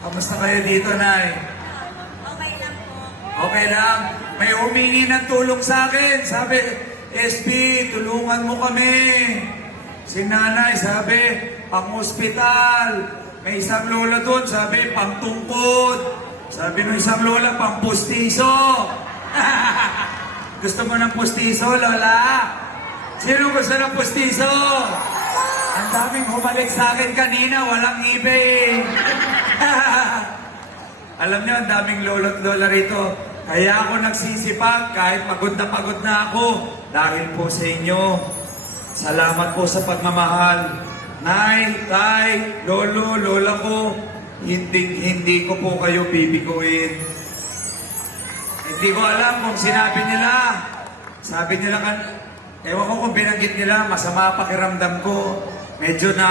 Kamusta kayo dito, Nay? Okay lang po. Okay lang. May humingi ng tulong sa akin. Sabi, SB, tulungan mo kami. Si Nanay, sabi, pang-hospital. May isang lola doon, sabi, pang-tungkod. Sabi ng isang lola, pang-pustiso. Gusto mo ng pustiso, Lola? Sino gusto ng pustiso? Ang daming humalik sa akin kanina, walang eBay. Alam niyo, ang daming lolo't lola rito. Kaya ako nagsisipag kahit pagod na ako dahil po sa inyo. Salamat po sa pagmamahal. Nay, tay, lolo, lola ko, hindi ko po kayo bibiguin. Hindi ko alam kung sinabi nila. Sabi nila ewan ko kung binanggit nila, masama pakiramdam ko. Medyo na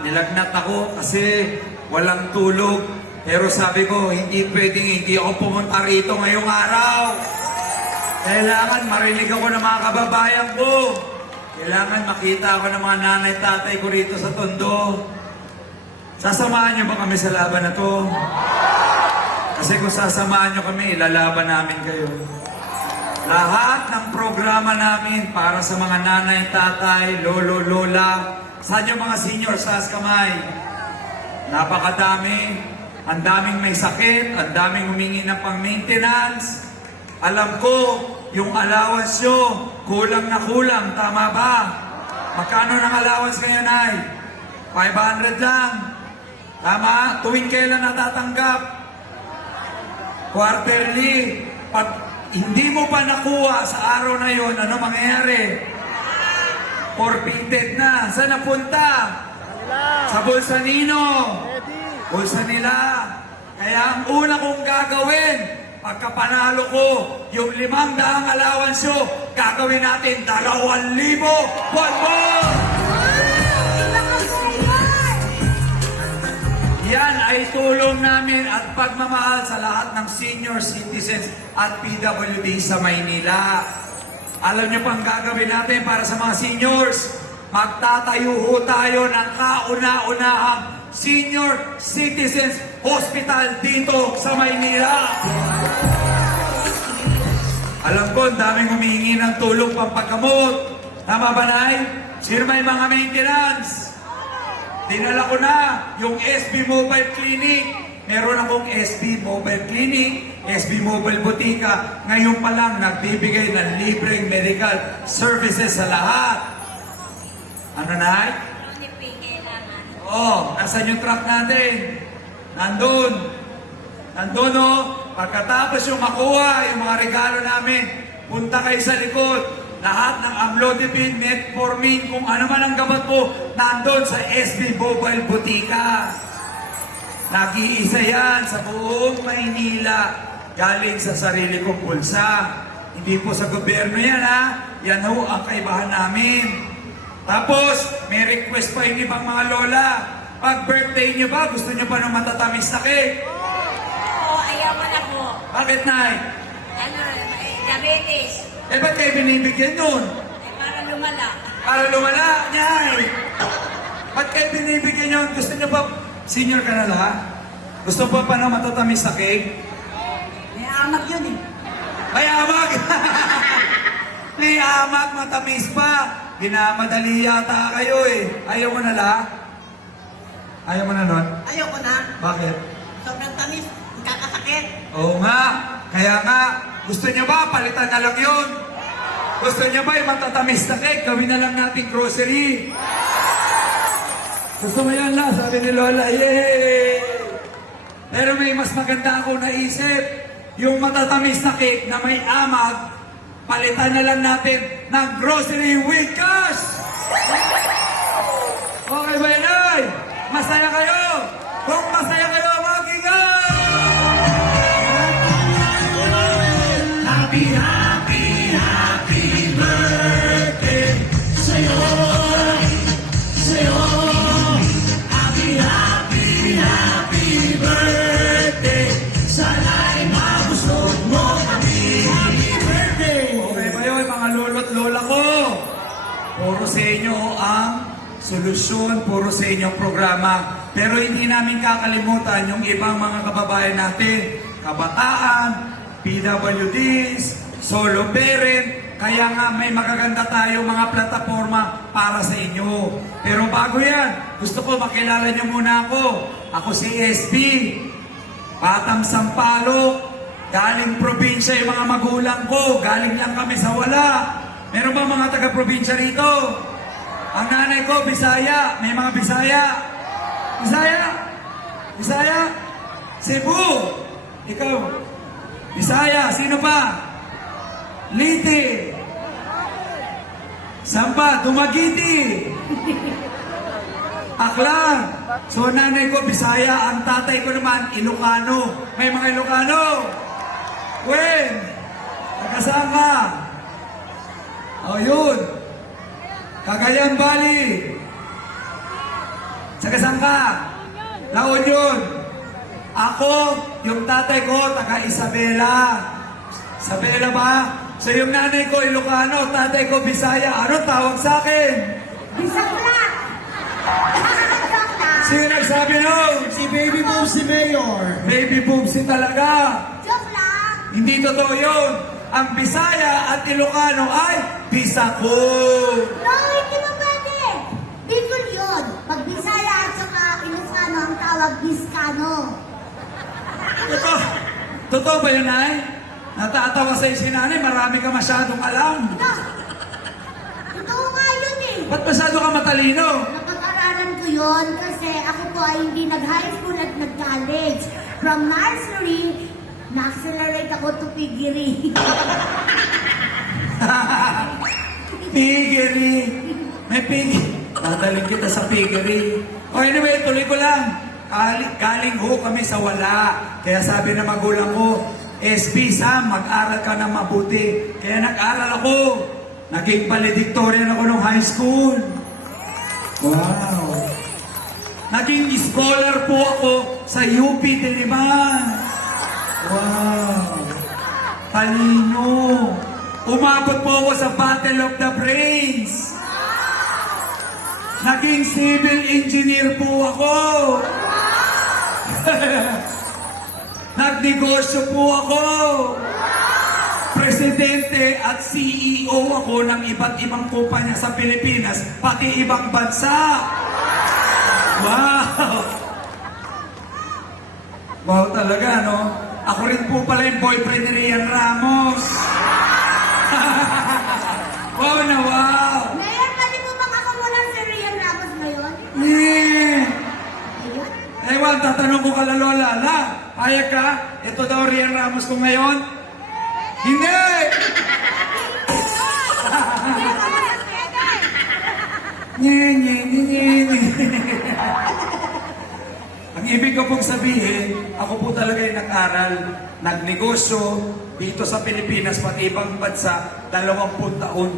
nilagnat ako kasi walang tulog. Pero sabi ko, hindi ako pumunta rito ngayong araw. Kailangan marinig ako ng mga kababayan ko. Kailangan makita ako ng mga nanay, tatay ko rito sa Tondo. Sasamahan niyo ba kami sa laban na to? Kasi kung sasamahan niyo kami, ilalaban namin kayo. Lahat ng programa namin para sa mga nanay, tatay, lolo, lola. Saan yung mga senior sa kamay? Napakadami. Ang daming may sakit, ang daming humingi ng pang-maintenance. Alam ko, yung allowance nyo, kulang na kulang, tama ba? Magkano ng allowance ngayon ay? 500 lang. Tama? Tuwing kailan natatanggap? Quarterly. Pag hindi mo pa nakuha sa araw na yon, ano mangyayari? Forfeited na. Saan napunta? Sa bulsa nino. Bulsa nila. Kaya ang una kong gagawin, pagkapanalo ko, yung 500 allowance nyo, gagawin natin 2,000. One more! Yan ay tulong namin at pagmamahal sa lahat ng senior citizens at PWD sa Maynila. Alam niyo pang gagawin natin para sa mga seniors? Magtatayo ho tayo ng kauna-unahang Senior Citizens Hospital dito sa Maynila. Alam ko, ang daming humihingi ng tulong pampagamot. Tama ba, Nay? Sino may mga maintenance? Dinala ko na yung SB Mobile Clinic. Meron akong SB Mobile Clinic, SB Mobile Butika. Ngayon pa lang, nagbibigay ng libreng medical services sa lahat. Ano, Nay? Oo, nasan yung truck natin? Nandun. Nandun, oh. Pagkatapos yung makuha, yung mga regalo namin, punta kayo sa likod. Lahat ng amlodipine, metformin, kung ano man ang gamot mo, nandun sa SB Mobile Butika. Nag-iisa yan sa buong Maynila. Galing sa sarili kong pulsa. Hindi po sa gobyerno yan, ha? Yan ho ang kaibahan namin. Tapos, may request pa yung ibang mga lola. Pag birthday nyo ba, gusto nyo pa ng matatamis na cake? Oo, ayaw mo na po. Bakit, Nay? Diabetes. Ba't kayo binibigyan nun? Para lumala. Para lumala, Nay! Ba't kayo binibigyan yun? Gusto nyo pa, senior ka na lahat? Gusto pa ng matatamis na cake? May amag yun eh. May amag! May amag, matamis pa! Ginamadali yata kayo eh. Ayaw mo na lahat? Ayaw mo na nun? Ayaw ko na. Bakit? Sobrang tamis. Kakasakit. Oo nga. Kaya nga, gusto niyo ba palitan na lang yun? Gusto niyo ba yung matatamis na cake? Gawin na lang natin grocery. Gusto mo yan la? Sabi ni Lola, yay! Pero may mas maganda akong naisip. Yung matatamis na cake na may amag, palitan na lang natin ng grocery with cash! Okay ba yan, ay? Masaya kayo? Kung masaya kayo, mag-ingay! Happy, happy, happy birthday sa'yo! Sa'yo! Happy, happy, happy birthday! Sana'y mabusog mo kami! Happy birthday! Okay ba yun, mga lolo't lola ko? Puro sa inyo ang solusyon puro sa inyong programa. Pero hindi namin kakalimutan yung ibang mga kababayan natin, kabataan, PWDs, solo parent, kaya nga may magaganda tayo mga plataforma para sa inyo. Pero bago yan, gusto ko makilala niyo muna ako. Ako si SB, Batang Sampaloc, galing probinsya yung mga magulang ko, galing lang kami sa wala. Meron ba mga taga-probinsya rito? Ang nanay ko, Bisaya, may mga Bisaya. Bisaya? Bisaya? Cebu? Ikaw? Bisaya, sino pa? Liti. Sampa, Dumaguete. Aklan. So nanay ko, Bisaya. Ang tatay ko naman, Ilocano. May mga Ilocano. Wen. Nakasama ka. O yun. Cagayan Valley. Saan ka? La Union. Ako, yung tatay ko, taga Isabela. Isabela ba? So yung nanay ko, Ilocano, tatay ko, Bisaya. Ano tawag sa akin? Bisakla! Sino nagsabi nun? Si Baby Boom si Mayor. Baby boobsy talaga. Joke lang! Hindi totoo yun. Ang Bisaya at Ilocano ay Bisako. No, hindi mo pwede! Bicol yun. Pag Bisaya at saka Ilocano ang tawag Biskano. Totoo ba yun, Nay? Natatawa sa'yo si Nanay, marami ka masyadong alam. Ito, totoo nga yun eh. Ba't masyado ka matalino? Napag-aralan ko yun kasi ako po ay hindi nag-high school at nag-college. From nursery, na-accelerate ako to piggery. Piggery. May pig. Dadaling kita sa piggery. O anyway, tuloy ko lang. Galing ho kami sa wala. Kaya sabi ng magulang ko, SB Sam, mag-aral ka na mabuti. Kaya nag-aral ako. Naging valedictorian ako nung high school. Wow. Naging scholar po ako sa UP Diliman. Wow. Talino. Umabot po ako sa Battle of the Brains. Naging civil engineer po ako. Nagnegosyo po ako. Presidente at CEO ako ng iba't ibang kumpanya sa Pilipinas, pati ibang bansa. Wow! Wow talaga, no? Ako rin po pala yung boyfriend ni Rian Ramos. Wow na wow! Mayor, pwede mo bang ako muna si Rian Ramos ngayon? Yeah! Ayun. Ewan, tatanong ko ka lalo-lala. Payag ka? Ito daw Rian Ramos ko ngayon? Hindi! Nye, nye, nye, nye, nye. Ang ibig ko pong sabihin, ako po talaga yung nag-aral, nagnegosyo dito sa Pilipinas, pati ibang bansa, 20 taon.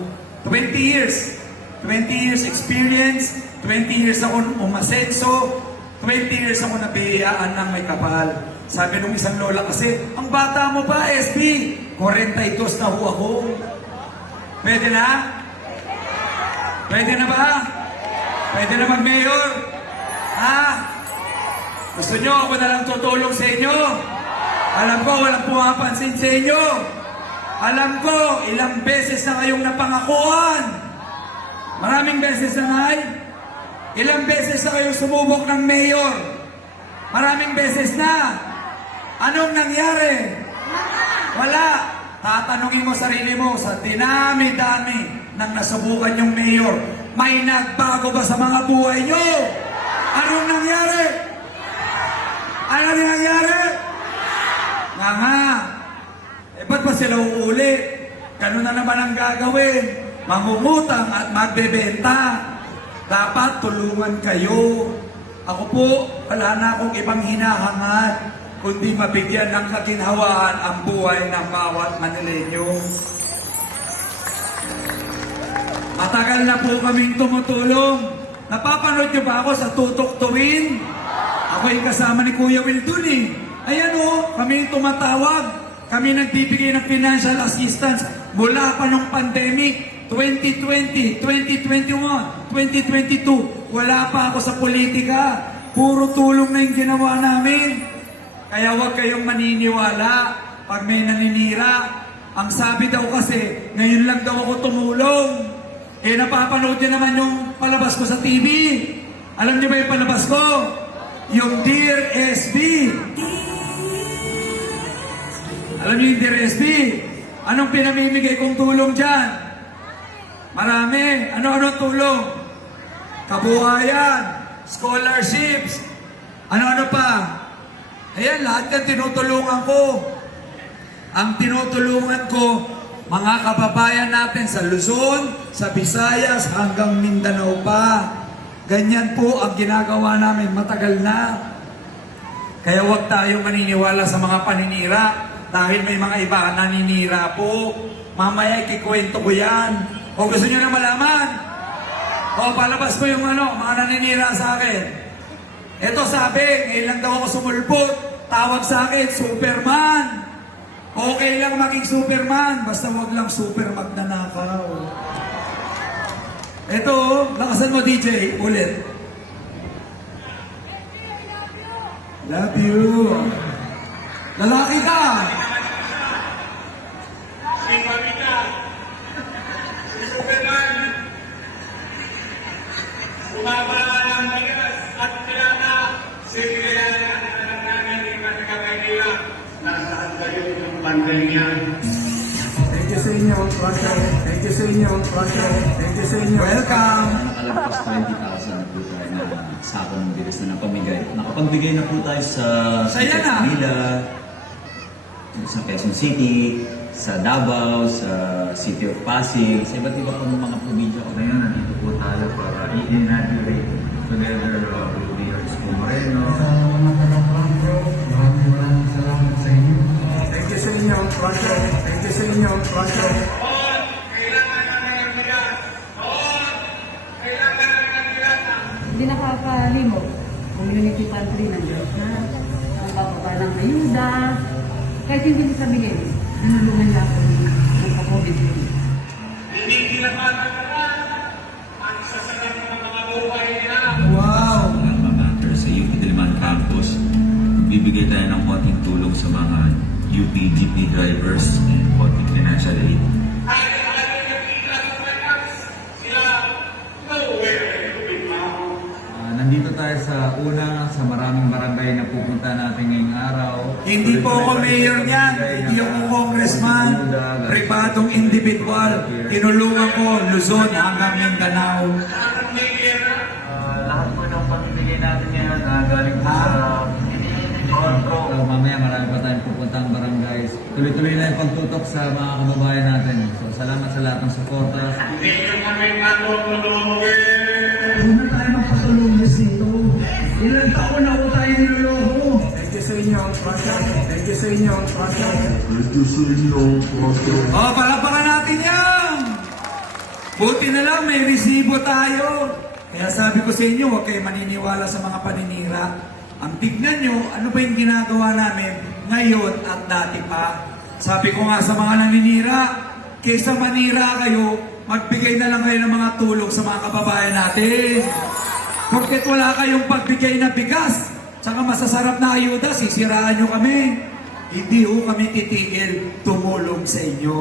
20 years. 20 years experience, 20 years ako umasenso, 20 years ako nabihiyaan ng may kapal. Sabi nung isang lola kasi, ang bata mo pa, SB, 42 na ho ako. Pwede na? Pwede na ba? Pwede na mag-mayor? Ha? Gusto nyo ako na lang tutulong sa inyo? Alam ko, walang pumapansin sa inyo. Alam ko, ilang beses na kayong napangakuan. Maraming beses na nga. Ilang beses na kayong sumubok ng mayor. Maraming beses na. Anong nangyari? Wala. Tatanungin mo sarili mo sa dinami-dami ng nasubukan yung mayor. May nagbago ba sa mga buhay nyo? Anong nangyari? Ano nangyari? Nga. Ba't ba sila uuli? Ganun na naman ang gagawin. Mangungutang at magbebenta. Dapat tulungan kayo. Ako po, wala na akong ibang hinahangad, kundi mabigyan ng kaginhawaan ang buhay ng bawat Manileño. Matagal na po kaming tumutulong. Napapanood niyo ba ako sa Tutok Tuwin? Ako yung kasama ni Kuya Will dun eh. Ayan o, kami tumatawag. Kami nagbibigay ng financial assistance mula pa nung pandemic. 2020, 2021, 2022, Wala pa ako sa politika. Puro tulong na yung ginawa namin. Kaya huwag kayong maniniwala pag may naninira. Ang sabi daw kasi, ngayon lang daw ako tumulong. Eh, napapanood niyo naman yung palabas ko sa TV. Alam niyo ba yung palabas ko? Yung Dear SB. Alam niyo yung Dear SB? Anong pinamimigay kong tulong dyan? Marami. Ano-ano tulong? Kabuhayan, scholarships, ano-ano pa. Ayan, lahat yan tinutulungan ko. Ang tinutulungan ko, mga kababayan natin sa Luzon, sa Visayas, hanggang Mindanao pa. Ganyan po ang ginagawa namin matagal na. Kaya huwag tayo maniniwala sa mga paninira dahil may mga iba naninira po. Mamaya ikikwento ko yan. O gusto nyo na malaman? O palabas ko yung mga naninira sa akin. Ito sabi, ngayon lang daw ako sumulpot. Tawag sa akin, Superman. Okay lang maging Superman, basta wag lang super magnanakaw. Ito, lakasan mo DJ, ulit. Love you. Lalaki ka. Bumaba ng bigas at kilala, sige nasaan kayo yung pandemya? Thank you sa inyo, Pastor. Thank you sa inyo, Pastor. Thank you sa inyo. Welcome. Nakalagpas 20,000 po tayo na sakong bilis na napamigay. Nakapagbigay na po tayo sa Saya na. Manila, sa Quezon City, sa Davao, sa City of Pasig, sa iba't iba po ng mga probinsya. Ngayon, nandito po tayo para i-inaugurate together with Mayor Isko Moreno. Maraming salamat sa inyo. Thank you sa inyo, Pastor. Thank you sa inyo, Pastor. Hindi nakakalimot. Community pantry nandiyan na. Ang bababa ng ayuda. Kahit hindi niya sabihin, tinulungan niya ako ng COVID. Hindi kinapatagal ang sasagat ng mga buhay nila. Wow. Mga matter sa UP Diliman Campus, bibigay tayo ng konting tulong sa mga UP jeepney drivers and konting financial aid. Nandito tayo sa sa maraming barangay na pupunta natin ngayong araw. Hindi po ako mayor niyan, hindi ako congressman, pribadong individual. Tinulungan ko Luzon hanggang Mindanao. Lahat po ng pamimigay natin ngayon galing po sa Control. So, mamaya marami pa tayong pupuntang barangays. Tuloy-tuloy na yung pagtutok sa mga kababayan natin. So salamat sa lahat ng suporta. Hindi nyo kami matutulungin. Huwag na tayo magpatulungan dito. Ilan taon na ako tayo niloloko. Thank you sa inyo, Pastor. Thank you sa inyo, Pastor. Palapakan natin yan! Buti na lang, may resibo tayo. Kaya sabi ko sa inyo, huwag kayo maniniwala sa mga paninira. Ang tignan nyo, ano ba yung ginagawa namin ngayon at dati pa? Sabi ko nga sa mga naninira, kaysa manira kayo, magbigay na lang kayo ng mga tulong sa mga kababayan natin. Porket wala kayong pagbigay na bigas, tsaka masasarap na ayuda, sisiraan nyo kami. Hindi ho kami titigil tumulong sa inyo.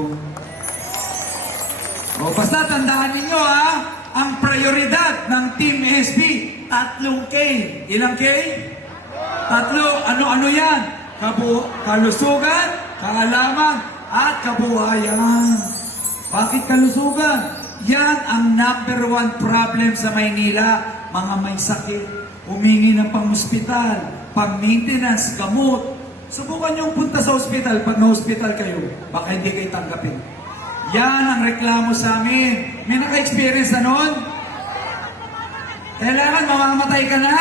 O basta tandaan ninyo ang prioridad ng Team SB, 3 K. Ilang K? 3. Ano-ano yan? Kalusugan, kaalaman, at kabuhayan. Bakit kalusugan? Yan ang number 1 problem sa Maynila. Mga may sakit, humingi ng pang-hospital, pang-maintenance, gamot. Subukan niyong punta sa hospital pag na-hospital kayo. Baka hindi kayo tanggapin. Yan ang reklamo sa amin. May naka-experience na nun? Kailangan mamamatay ka na.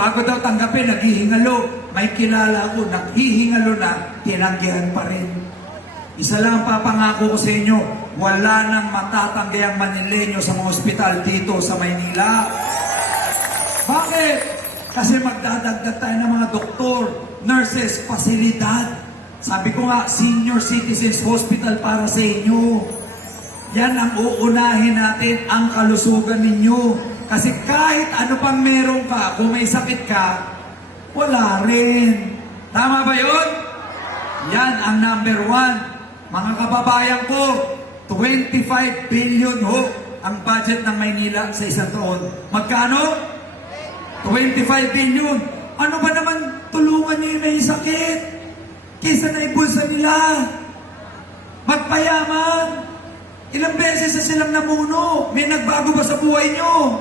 Bago daw tanggapin, naghihingalo. May kilala ako, naghihingalo na, tinanggihan pa rin. Isa lang ang papangako ko sa inyo, wala nang matatanggi ang Manileño sa mga ospital dito sa Maynila. Bakit? Kasi magdadagdag tayo ng mga doktor, nurses, pasilidad. Sabi ko nga, senior citizens hospital para sa inyo. yan ang uunahin natin, ang kalusugan ninyo. Kasi kahit ano pang meron ka, kung may sakit ka, wala rin. Tama ba yun? Yan ang number 1. Mga kababayan ko, 25 billion ho ang budget ng Maynila sa isang taon. Magkano? 25 billion. Ano ba naman tulungan niyo yung may sakit? Kaysa na ibulsa nila. Magpayaman. Ilang beses na silang namuno. May nagbago ba sa buhay niyo?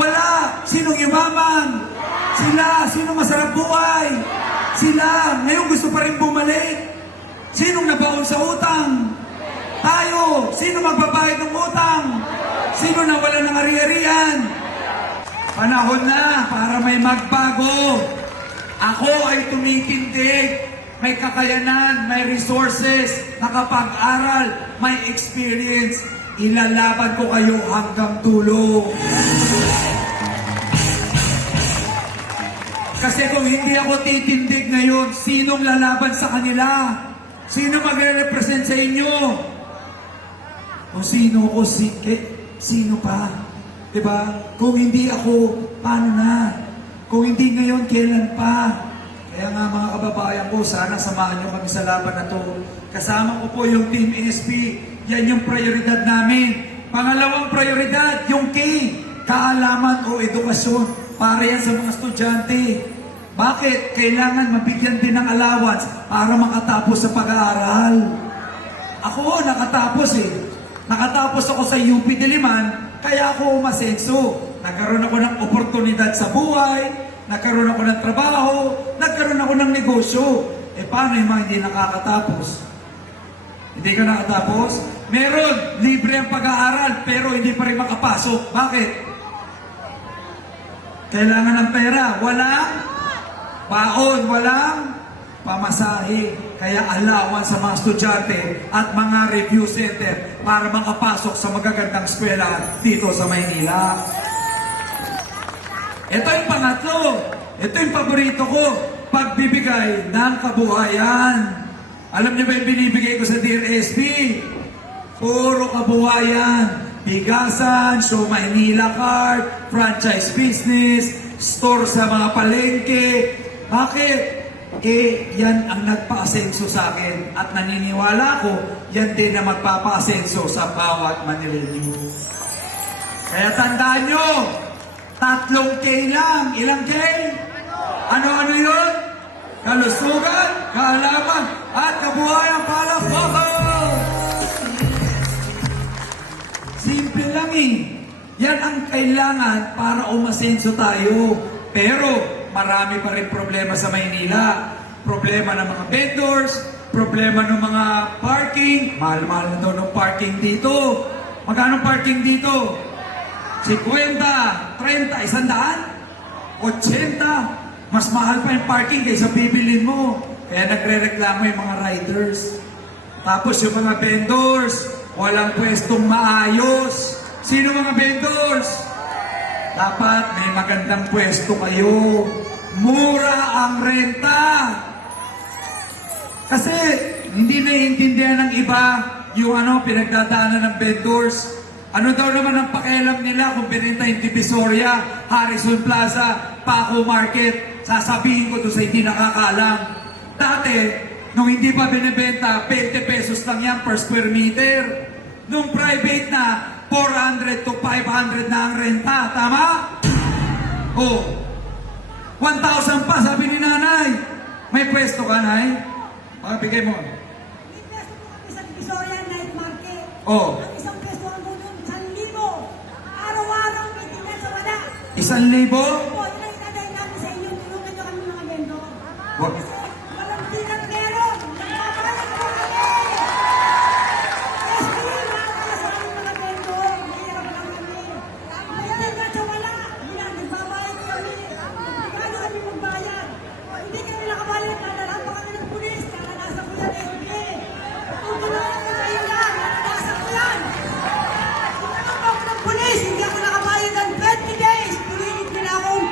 Wala. Sinong yumaman? Sila. Sinong masarap buhay? Sila. Ngayon gusto pa rin bumalik. Sinong nabaon sa utang? Tayo. Sino magbabayad ng utang? Sino nawala ng ari-arian? Panahon na para may magbago. Ako ay tumitindig. May kakayanan, may resources, nakapag-aral, may experience. Ilalaban ko kayo hanggang dulo. Kasi kung hindi ako titindig ngayon, sinong lalaban sa kanila? Sino magre-represent sa inyo? Kung sino ko, sino pa? Diba? Kung hindi ako, paano na? Kung hindi ngayon, kailan pa? Kaya nga mga kababayan ko, sana samahan nyo kami sa laban na to. Kasama ko po yung Team SP. Yan yung prioridad namin. Pangalawang prioridad, yung K, kaalaman o edukasyon. Para yan sa mga estudyante. Bakit? Kailangan mabigyan din ng allowance para makatapos sa pag-aaral. Ako, nakatapos eh. Nakatapos ako sa UP Diliman, kaya ako umasenso. Nagkaroon ako ng oportunidad sa buhay, nagkaroon ako ng trabaho, nagkaroon ako ng negosyo. Eh paano yung mga hindi nakakatapos? Hindi ka nakatapos? Meron, libre ang pag-aaral, pero hindi pa rin makapasok. Bakit? Kailangan ng pera. Walang baon, walang pamasahe. Kaya allowance sa mga estudyante at mga review center para makapasok sa magagandang eskwela dito sa Maynila. Ito yung pangatlo. Ito yung paborito ko. Pagbibigay ng kabuhayan. Alam niyo ba yung binibigay ko sa Dear SP? Puro kabuhayan. Bigasan, Show Maynila Card, franchise business, store sa mga palengke. Bakit? Eh, yan ang nagpa-asenso sa akin. At naniniwala ko, yan din na magpapa-asenso sa bawat Manileño. Kaya tandaan nyo, 3 K lang. Ilang K? Ano-ano yun? Kalusugan, kaalaman, at kabuhayan para simple lang eh. Yan ang kailangan para umasenso tayo. Pero marami pa rin problema sa Maynila. Problema ng mga vendors, problema ng mga parking. Mahal-mahal na daw ng parking dito. Magkano parking dito? 50, 30, 100, 80. Mas mahal pa yung parking kaysa bibilin mo. Kaya nagre-reklamo yung mga riders. Tapos yung mga vendors, walang pwestong maayos. Sino mga vendors? Dapat may magandang pwesto kayo. Mura ang renta. Kasi hindi naiintindihan ng iba yung pinagdadaanan ng vendors. Ano daw naman ang pakialam nila kung binenta yung Divisoria, Harrison Plaza, Paco Market? Sasabihin ko doon sa hindi nakakaalam. Dati, nung hindi pa binibenta, 20 pesos lang yan per square meter. Nung private na, 400 to 500 na ang renta. Tama? Oh. 1,000 pa, sabi ni nanay. May pwesto ka, nay? Bigay mo. May peso po kami sa Divisoria Night Market. Oh. Ang isang peso ang doon, 1,000. Araw-araw may tingnan sa wala. 1,000? Po, yun ang inagay namin sa inyo. Tulungan nyo kami mga vendor. Wag. Kasi walang tingnan meron. Nagbabayad po kami. SP, nakakala sa aming mga vendor. Mahirap lang kami. May tingnan sa wala. Yan, nagbabayad kami. Hindi kami magbayad. Hindi kami nakabayad. Nadalaan pa kami ng pulis. Nakanasa ko yan, SP. Tutulungan ko sa iyo yan. Nakanasa ko yan. Tinanong ako ng pulis. Hindi ako nakabayad ng 20 days. Pinilit nila akong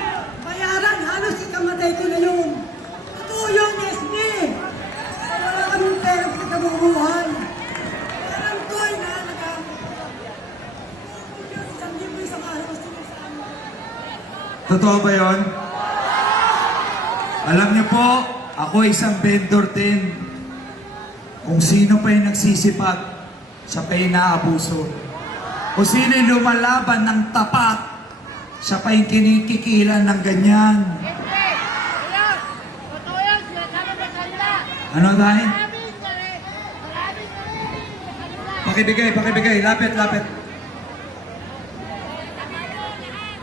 Totoo ba yon? Alam niyo po, ako isang vendor din. Kung sino pa yung nagsisipag, siya pa yung naabuso. Kung sino yung lumalaban ng tapat, siya pa yung kinikikilan ng ganyan. Ano dahil? Pakibigay. Lapit.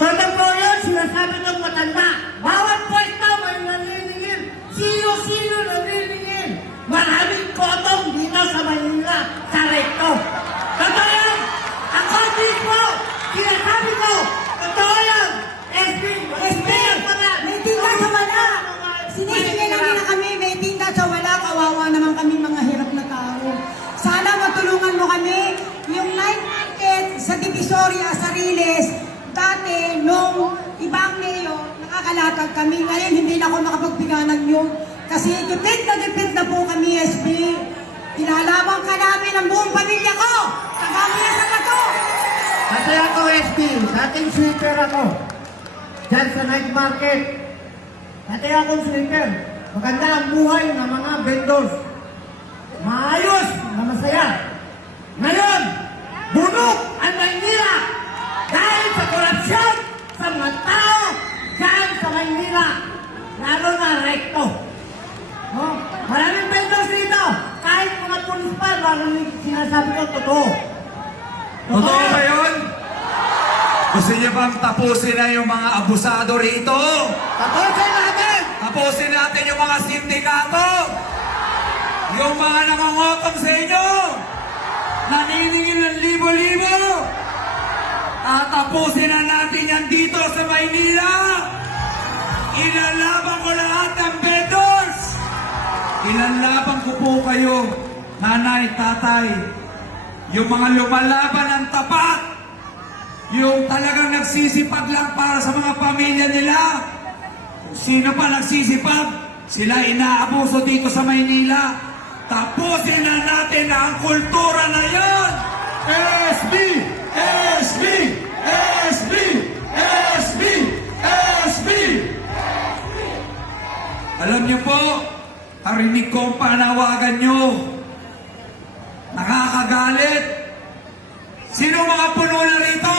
Totoo yun, sinasabi ng matanda. Bawat pwesto may naniningil. Sino-sino naniningil. Maraming kotong dito sa Manila, sa Recto. Totoo yun. Ako mismo, sinasabi ko, totoo yun. SB, May tinda sa wala. Sinisingil lang nila kami, may tinda sa wala. Kawawa naman kami mga hirap na tao. Sana matulungan mo kami. Yung night market sa Divisoria, sa Riles, dati, nung ibang mayor, nakakalatag kami. Ngayon, hindi na ako makapagbiganan yun. Kasi gipit na po kami, SB. Inalaban ka namin ang buong pamilya ko. Kagami na sa bato. Kasi ako, SB, sa ating sweeper ako. Diyan sa night market. Dati akong sweeper. Maganda ang buhay ng mga vendors. Maayos na masaya. Ngayon, bunog ang Maynila. Dahil sa korupsyon sa mga tao dyan sa Maynila. Lalo na Recto. No? Maraming vendors dito. Kahit mga pulis pa, maraming sinasabi ko, totoo. Totoo ba yun? Gusto niyo bang tapusin na yung mga abusado rito? Tapusin natin! Tapusin natin yung mga sindikato! Yung mga nangangotong sa inyo! Naniningil ng libo-libo! Tatapusin na natin yan dito sa Maynila! Ilalaban ko lahat ng vendors! Ilalaban ko po kayo, nanay, tatay, yung mga lumalaban ng tapat, yung talagang nagsisipag lang para sa mga pamilya nila. Kung sino pa nagsisipag, sila inaabuso dito sa Maynila. Tapusin na natin ang kultura na yan! SB! SB! SB! SB! SB! Alam niyo po, parinig ko ang panawagan niyo. Nakakagalit. Sino mga puno na rito?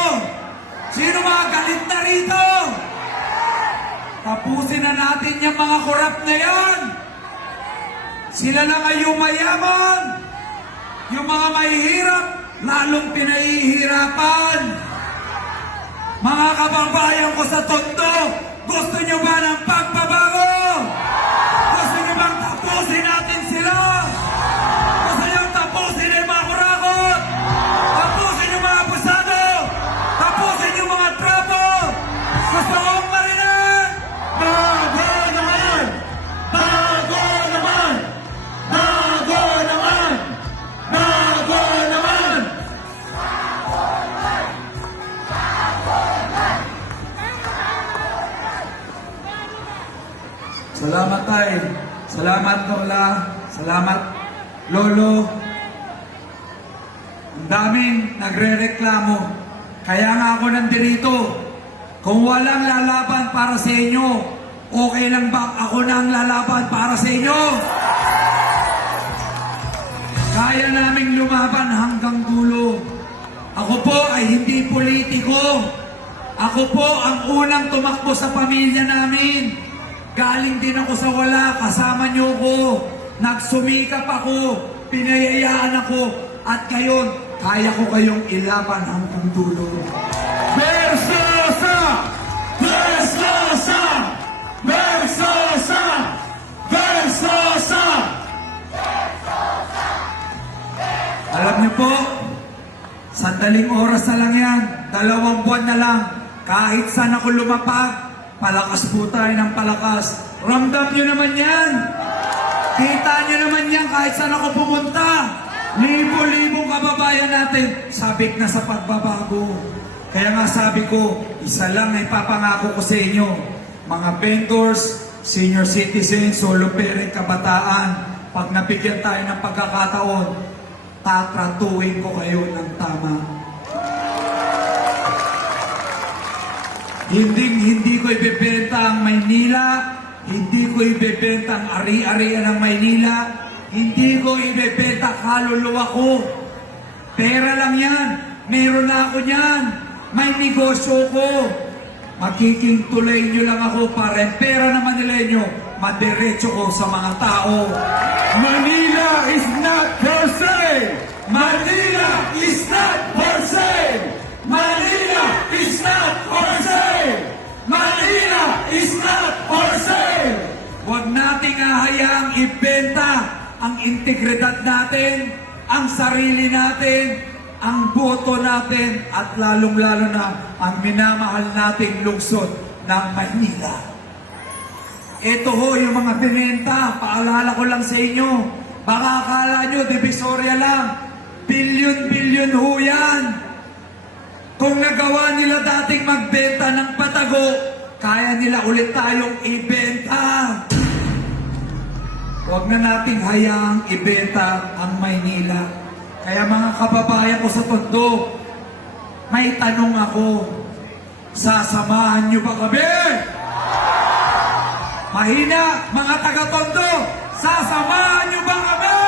Sino mga galit na rito? Tapusin na natin yung mga korap na yan. Sila lang ay yung mayaman. Yung mga mahihirap, lalong pinahihirapan. Mga kababayan ko sa Tondo, gusto nyo ba ng pagbabago? Gusto nyo bang tapusin natin sila? Gusto nyo tapusin yung mga kurakot? Tapusin yung mga abusado? Tapusin yung mga trapo? Gusto kong marinig? Bago naman! Bago naman! Bago naman! Bago naman! Salamat tay. Salamat Lola. Salamat Lolo. Ang daming nagre-reklamo. Kaya nga ako nandirito. Kung walang lalaban para sa inyo, okay lang ba ako na ang lalaban para sa inyo? Kaya naming lumaban hanggang dulo. Ako po ay hindi politiko. Ako po ang unang tumakbo sa pamilya namin. Galing din ako sa wala, kasama niyo ko. Nagsumikap ako, pinayayaan ako, at ngayon, kaya ko kayong ilaban hanggang dulo. Versosa! Versosa! Versosa! Versosa! Alam niyo po, sandaling oras na lang yan, 2 buwan na lang, kahit saan ako lumapag, palakas po tayo ng palakas. Ramdam nyo naman yan. Kita nyo naman yan kahit saan ako pumunta. Libo-libong kababayan natin, sabik na sa pagbabago. Kaya nga sabi ko, isa lang ay papangako ko sa inyo. Mga vendors, senior citizens, solo parent, kabataan, pag nabigyan tayo ng pagkakataon, tatratuhin ko kayo ng tama. Hindi ko ibebenta ang Maynila, hindi ko ibebenta ang ari-arian ng Maynila, hindi ko ibebenta kaluluwa ko. Pera lang yan, meron na ako niyan, may negosyo ko. Magiging tulay nyo lang ako para yung pera na Manila nyo, madiretso ko sa mga tao. Manila is not for sale! Manila is not for sale! Manila is not for sale! Manila is not for sale! Huwag nating hahayaang ibenta ang integridad natin, ang sarili natin, ang boto natin, at lalong-lalo na ang minamahal nating lungsod ng Maynila. Ito ho yung mga binenta, paalala ko lang sa inyo. Baka akala nyo, Divisoria lang, bilyon-bilyon ho yan. Kung nagawa nila dating magbenta ng patago, kaya nila ulit tayong ibenta. Huwag na nating hayaang ibenta ang Maynila. Kaya mga kababayan ko sa Tondo, may tanong ako, sasamahan nyo ba kami? Mahina, mga taga-Tondo, sasamahan nyo ba kami?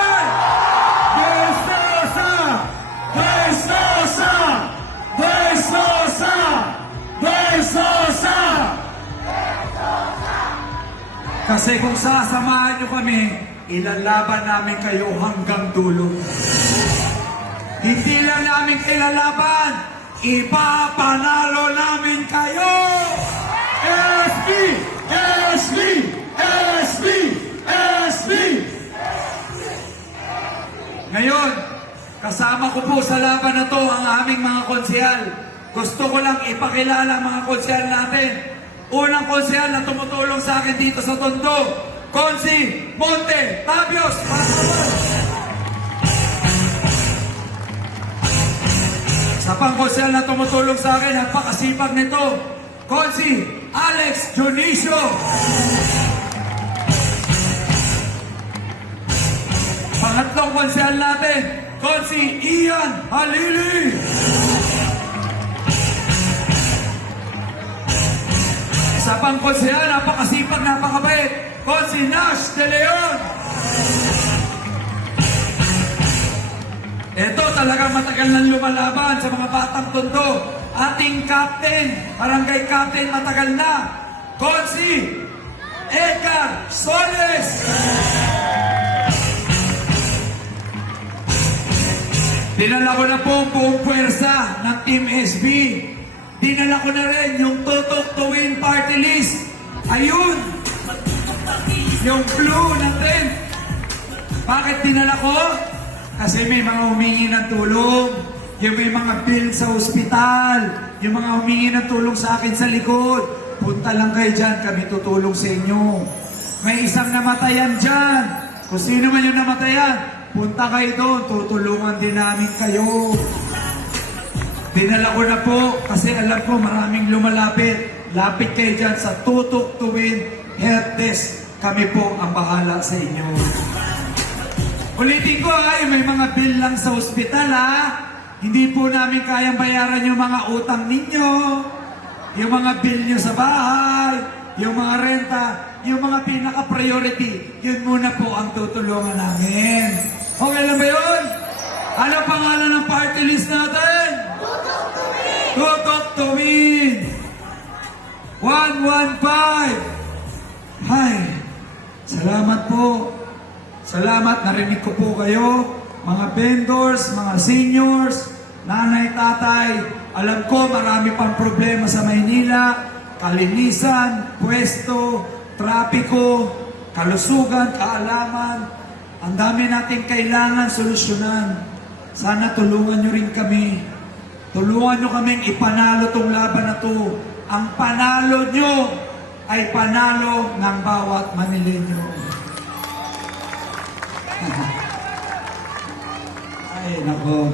Versosa! Versosa! Versosa! Versosa! Kasi kung sasamahan nyo kami, ilalaban namin kayo hanggang dulo. Hindi lang namin ilalaban, ipapanalo namin kayo! SB! SB! SB! SB! Ngayon, kasama ko po sa laban na to ang aming mga konsehal. Gusto ko lang ipakilala ang mga konsehal natin. Unang konsehal na tumutulong sa akin dito sa Tondo, Konsi Monte Tabios. Sa pangkonsehal na tumutulong sa akin, napakasipag nito, Konsi Alex Junicio. Pangatlong konsehal natin, Konsi Ian Halili. Sa pangkonsehal, napakasipag, napakabait, Konsi Nash De Leon. Ito talagang matagal nang lumalaban sa mga batang Tondo. Ating captain, barangay captain, matagal na, Konsi Edgar Soles. Dinala ko na po ang buong puwersa ng Team SB. Dinala ko na rin yung Tutok to Win party list. Ayun! Yung blue na tent. Bakit dinala ko? Kasi may mga humingi ng tulong. Yung may mga bill sa ospital. Yung mga humingi ng tulong sa akin sa likod. Punta lang kayo dyan, kami tutulong sa inyo. May isang namatayan dyan. Kung sino man yung namatayan, punta kayo doon, tutulungan din namin kayo. Dinala ko na po kasi alam ko maraming lumalapit. Lapit kayo dyan sa Tutok to Win Health Desk. Kami po ang bahala sa inyo. Ulitin ko may mga bill lang sa ospital Hindi po namin kayang bayaran yung mga utang ninyo, yung mga bill nyo sa bahay, yung mga renta, yung mga pinaka-priority. Yun muna po ang tutulungan namin. Okay lang ba yun? Ano pangalan ng party list natin? Tutok to Win! 115! Hay! Salamat po. Salamat, narinig ko po kayo. Mga vendors, mga seniors, nanay, tatay. Alam ko marami pang problema sa Maynila. Kalinisan, pwesto, trapiko, kalusugan, kaalaman. Ang dami nating kailangan solusyonan. Sana tulungan nyo rin kami. Tulungan nyo kaming ipanalo tong laban na to. Ang panalo nyo ay panalo ng bawat Manileño. Ay, nako.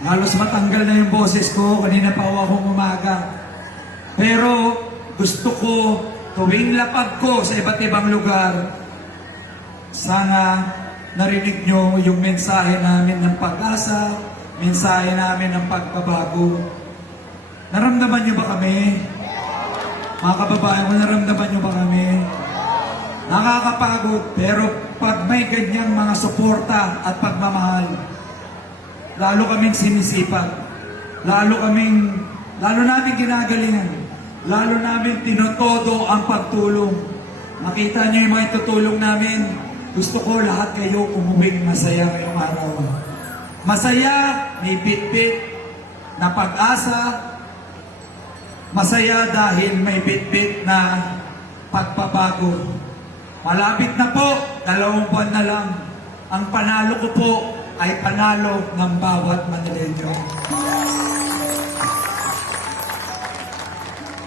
Halos matanggal na yung boses ko. Kanina pa akong umaga. Pero gusto ko tuwing lapag ko sa iba't ibang lugar, sana narinig nyo yung mensahe namin ng pag-asa, mensahe namin ng pagbabago. Naramdaman niyo ba kami? Mga kababayan ko, naramdaman niyo ba kami? Nakakapagod, pero pag may ganyang mga suporta at pagmamahal, lalo kaming sinisipag, lalo namin ginagalingan, lalo namin tinotodo ang pagtulong. Makita niyo yung mga itutulong namin. Gusto ko lahat kayo umuwing masaya ngayong araw. Masaya, may bit-bit na pag-asa. Masaya dahil may bit-bit na pagbabago. Malapit na po, 2 buwan na lang. Ang panalo ko po ay panalo ng bawat Manileño.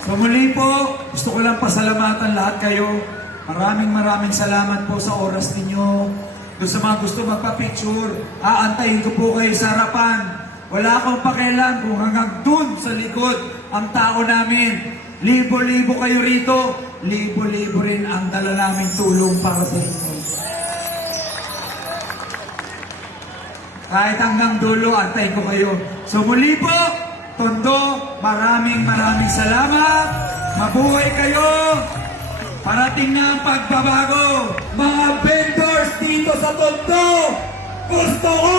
So muli po, gusto ko lang pasalamatan lahat kayo. Maraming salamat po sa oras ninyo. Doon sa mga gusto magpa-picture, aantayin ko po kayo sa harapan. Wala akong pakialam kung hanggang dun sa likod ang tao namin. Libo-libo kayo rito, libo-libo rin ang dala naming tulong para sa inyo. Kahit hanggang dulo, antayin ko kayo. So muli po, Tondo, maraming salamat. Mabuhay kayo. Parating na ang pagbabago. Mga vendors dito sa Tondo, gusto ko